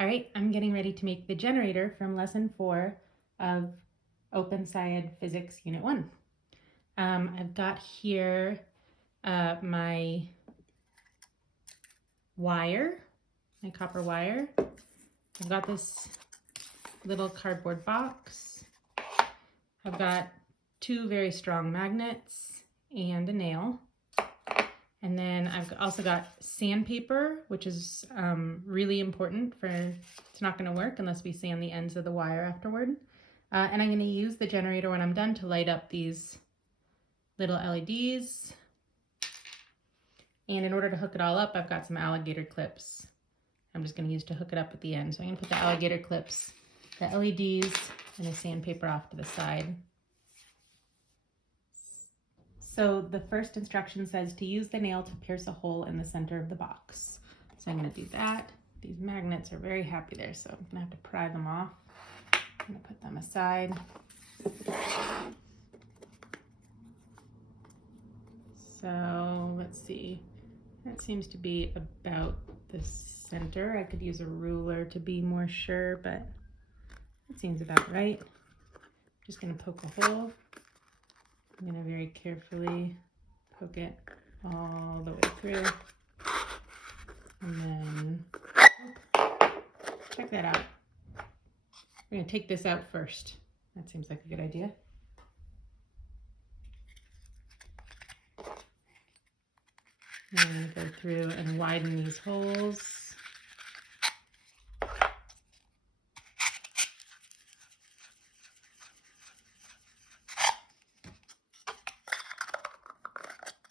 All right, I'm getting ready to make the generator from lesson 4 of OpenSciEd Physics Unit 1. I've got here my wire, my copper wire. I've got this little cardboard box. I've got 2 very strong magnets and a nail. And then I've also got sandpaper, which is really important for, it's not gonna work unless we sand the ends of the wire afterward. And I'm gonna use the generator when I'm done to light up these little LEDs. And in order to hook it all up, I've got some alligator clips I'm just gonna use to hook it up at the end. So I'm gonna put the alligator clips, the LEDs, and the sandpaper off to the side. So the first instruction says to use the nail to pierce a hole in the center of the box. So I'm gonna do that. These magnets are very happy there, so I'm gonna have to pry them off. I'm gonna put them aside. So let's see, that seems to be about the center. I could use a ruler to be more sure, but that seems about right. Just gonna poke a hole. I'm gonna very carefully poke it all the way through. And then, check that out. We're gonna take this out first. That seems like a good idea. And I'm gonna go through and widen these holes.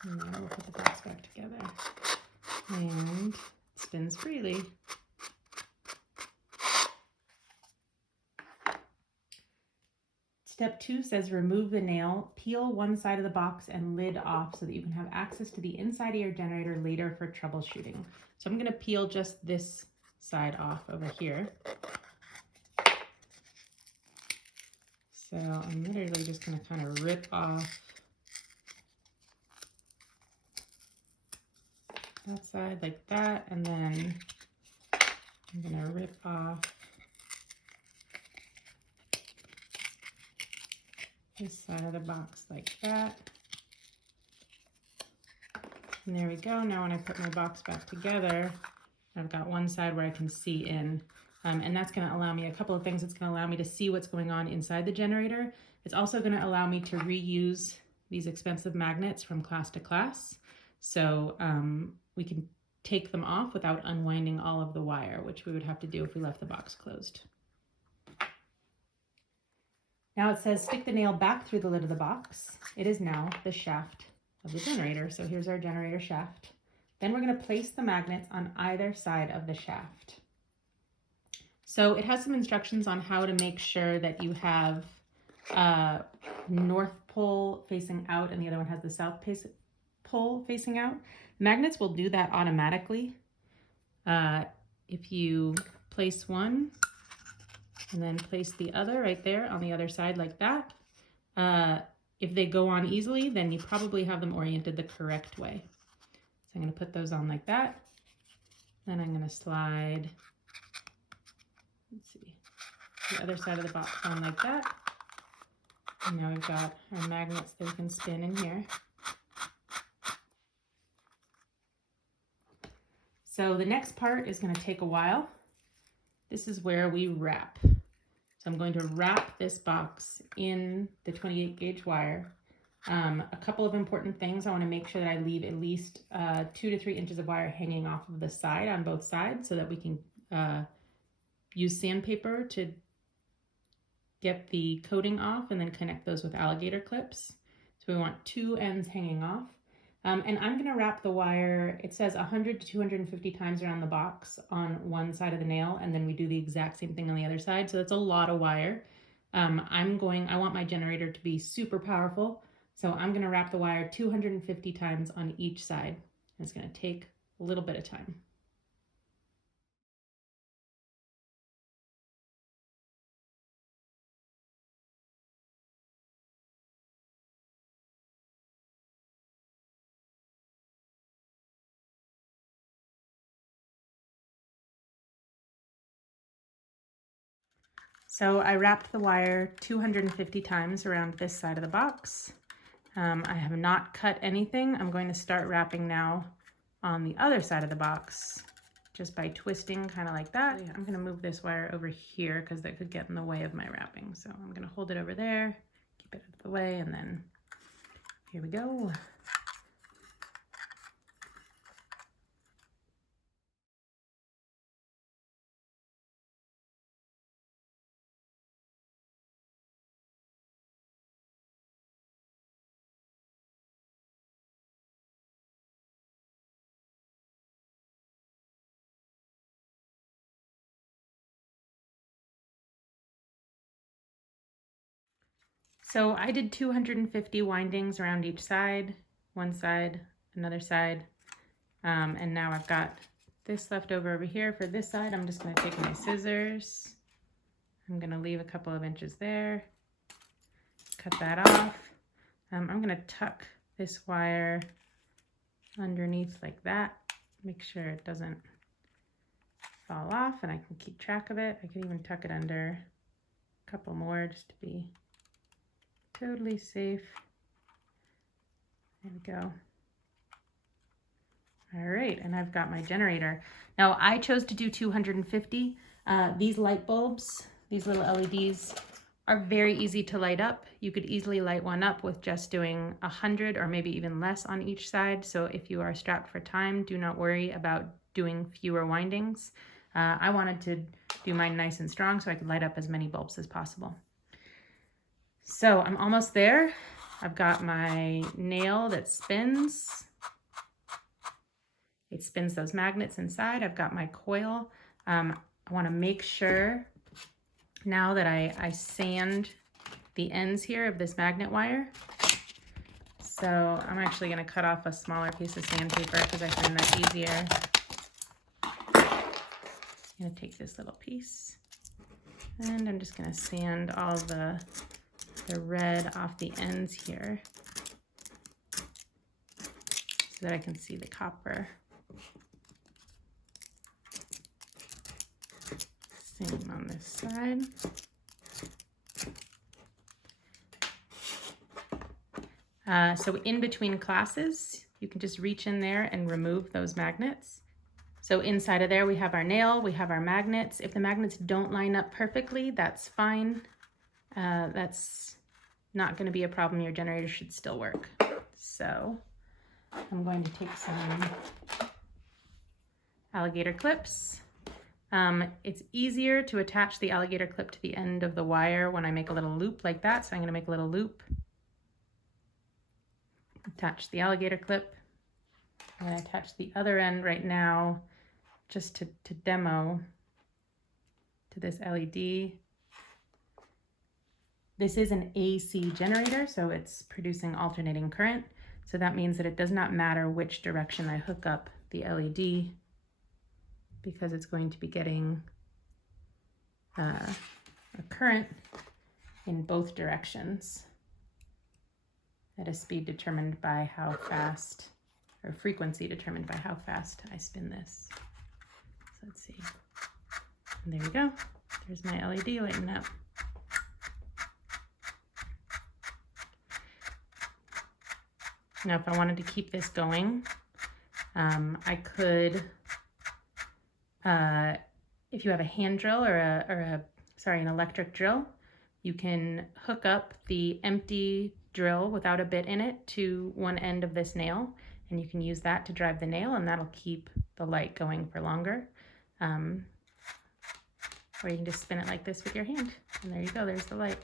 And now we'll put the box back together. And it spins freely. Step 2 says remove the nail, peel one side of the box and lid off so that you can have access to the inside of your generator later for troubleshooting. So I'm going to peel just this side off over here. So I'm literally just going to kind of rip off that side like that, and then I'm going to rip off this side of the box like that. And there we go. Now when I put my box back together, I've got one side where I can see in. And that's going to allow me a couple of things. It's going to allow me to see what's going on inside the generator. It's also going to allow me to reuse these expensive magnets from class to class. So we can take them off without unwinding all of the wire, which we would have to do if we left the box closed. Now it says stick the nail back through the lid of the box. It is now the shaft of the generator. So here's our generator shaft. Then we're going to place the magnets on either side of the shaft. So it has some instructions on how to make sure that you have north pole facing out and the other one has the south pole facing out. Magnets will do that automatically. If you place one and then place the other right there on the other side like that, if they go on easily, then you probably have them oriented the correct way. So I'm going to put those on like that. Then I'm going to slide, let's see, the other side of the box on like that. And now we've got our magnets that we can spin in here. So the next part is going to take a while. This is where we wrap. So I'm going to wrap this box in the 28 gauge wire. A couple of important things. I want to make sure that I leave at least 2 to 3 inches of wire hanging off of the side on both sides so that we can use sandpaper to get the coating off and then connect those with alligator clips. So we want 2 ends hanging off. And I'm going to wrap the wire, it says 100 to 250 times around the box on one side of the nail, and then we do the exact same thing on the other side. So that's a lot of wire. I want my generator to be super powerful. So I'm going to wrap the wire 250 times on each side. It's going to take a little bit of time. So I wrapped the wire 250 times around this side of the box. I have not cut anything. I'm going to start wrapping now on the other side of the box, just by twisting kind of like that. I'm going to move this wire over here because that could get in the way of my wrapping. So I'm going to hold it over there, keep it out of the way, and then here we go. So I did 250 windings around each side, one side, another side, and now I've got this left over here for this side. I'm just going to take my scissors. I'm going to leave a couple of inches there, cut that off. I'm going to tuck this wire underneath like that, make sure it doesn't fall off, and I can keep track of it. I can even tuck it under a couple more just to be totally safe. There we go. All right, and I've got my generator. Now I chose to do 250. These light bulbs, these little LEDs, are very easy to light up. You could easily light one up with just doing 100 or maybe even less on each side. So if you are strapped for time, do not worry about doing fewer windings. I wanted to do mine nice and strong so I could light up as many bulbs as possible. So I'm almost there. I've got my nail that spins. It spins those magnets inside. I've got my coil. I want to make sure now that I sand the ends here of this magnet wire. So I'm actually going to cut off a smaller piece of sandpaper because I find that easier. I'm going to take this little piece and I'm just going to sand all the red off the ends here so that I can see the copper. Same on this side. So in between classes, you can just reach in there and remove those magnets. So inside of there, we have our nail, we have our magnets. If the magnets don't line up perfectly, that's fine. That's not going to be a problem. Your generator should still work. So I'm going to take some alligator clips. It's easier to attach the alligator clip to the end of the wire when I make a little loop like that. So I'm going to make a little loop. Attach the alligator clip. I'm going to attach the other end right now just to demo to this LED. This is an AC generator, so it's producing alternating current. So that means that it does not matter which direction I hook up the LED because it's going to be getting a current in both directions at a speed determined by how fast, or frequency determined by how fast I spin this. So let's see. And there we go. There's my LED lighting up. Now, if I wanted to keep this going, I could, if you have a hand drill or an electric drill, you can hook up the empty drill without a bit in it to one end of this nail, and you can use that to drive the nail, and that'll keep the light going for longer. Or you can just spin it like this with your hand, and there you go, there's the light.